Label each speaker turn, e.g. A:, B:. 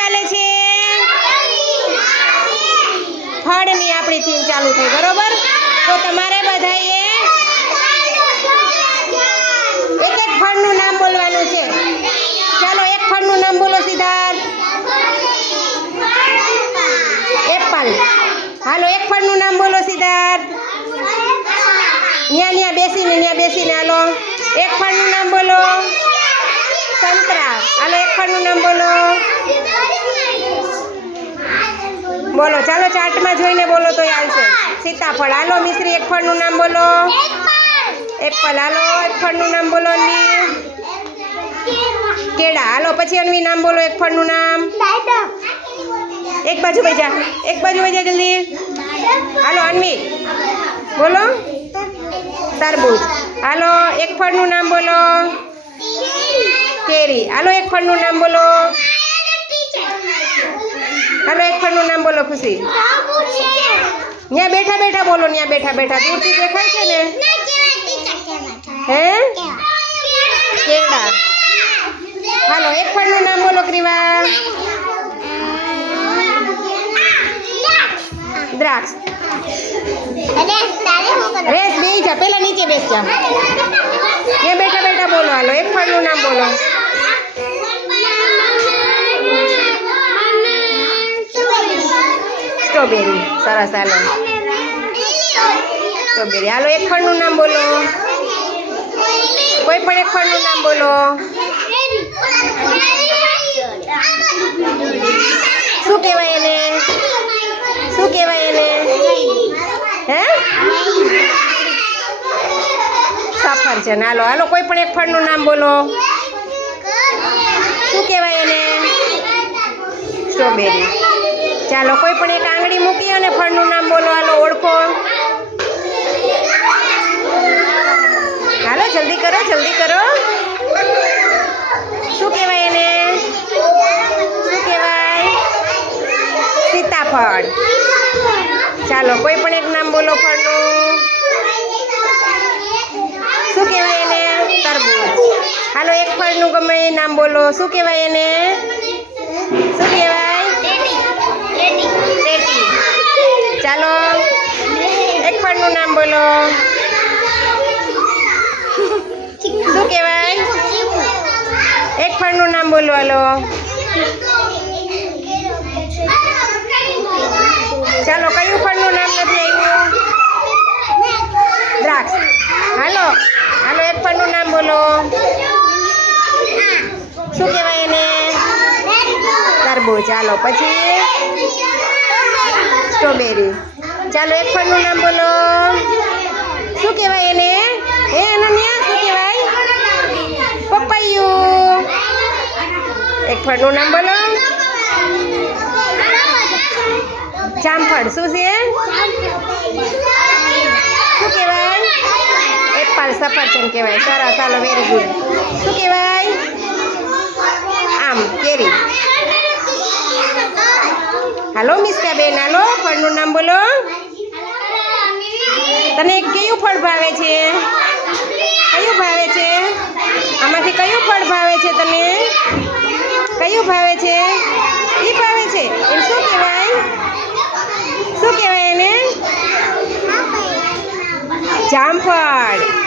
A: ચાલે છે? ફળની આપણી થીમ ચાલુ થઈ, બરોબર? તો તમારે બધાએ એક એક ફળનું નામ બોલવાનું છે. ચાલો, એક ફળનું નામ બોલો સિદ્ધાર્થ. એપલ હાલો, એક ફળનું નામ બોલો સિદ્ધાર્થ. ન્યા ન્યા, બેસીને ન્યા, બેસીને, હાલો. એક ફળનું નામ બોલો. સંતરા. હાલો, એક ફળનું નામ બોલો. બોલો, ચાલો ચાર્ટમાં જોઈને બોલો તો આવશે. સીતાફળ. હાલો, મિશ્રી, એક ફળનું નામ બોલો. એપલ. હાલો, એક ફળનું નામ બોલો, અન્વી. કેળા. હાલો, પછી અન્વી નામ બોલો, એક ફળનું નામ. એક બાજુ વહી જા. એક બાજુ વહી જા જલ્દી. હાલો, અનવી. બોલો. તરબૂચ. હાલો, એક ફળનું નામ બોલો. કેરી. હાલો એક ફળનું નામ બોલો. હાલો એક ફળનું નામ બોલો ખુશી. ત્યાં બેઠા બેઠા બોલો ત્યાં બેઠા બેઠા. દૂરથી દેખાય છે ને? હે? કેળા. હાલો એક ફળનું નામ બોલો ક્રિવા દ્રાક્ષ. રેસ બે જા પેલા નીચે બેસ જા. ત્યાં બેઠા બેઠા બોલો હાલો, એક ફળનું નામ બોલો. સ્ટ્રોબેરી, સરસ, હાલો. સ્ટ્રોબેરી, હાલો, એક ફળનું નામ બોલો. કોઈ પણ એક ફળનું નામ બોલો. શું કહેવાય એને? શું કહેવાય એને હે સફરજન હાલો હાલો, કોઈ પણ એક ફળનું નામ બોલો. શું કહેવાય એને? સ્ટ્રોબેરી. ચાલો, કોઈ પણ એક આંગળી મૂકી અને ફળનું નામ બોલો, હાલો, ઓળખો. હાલો, જલ્દી કરો જલ્દી કરો. શું કહેવાય એને? શું કહેવાય? સીતાફળ. ચાલો, કોઈ પણ એક નામ બોલો ફળનું શું કહેવાય એને તરબૂચ હાલો, એક ફળનું ગમે, નામ બોલો. શું કહેવાય એને? શું કહેવાય? ચાલો, એક ફળનું નામ બોલો. શું કહેવાય? એક ફળનું નામ બોલો, હાલો. ચાલો, કયું ફળનું નામ નથી આવ્યું? દ્રાક્ષ. હાલો હાલો, એક ફળનું નામ બોલો. શું કહેવાય એને? તરબૂચ. ચાલો પછી? સ્ટ્રોબેરી ચાલો, એક ફળનું નામ બોલો. શું કહેવાય એને? એ અનન્યા શું કહેવાય? પપૈયું. એક ફળનું નામ બોલો. જામફળ. શું છે? શું કહેવાય? એપલ સફરજન કહેવાય. સરસ. ચાલો વેરી ગુડ શું કહેવાય? કેરી. હાલો મિસ્કા બેન, હાલો, ફળનું નામ બોલો. તને કયું ફળ ભાવે છે? કયું ભાવે છે? આમાંથી કયું ફળ ભાવે છે તને? કયું ભાવે છે? ઈ ભાવે છે. એમ શું કહેવાય? શું કહેવાય એને? જામફળ.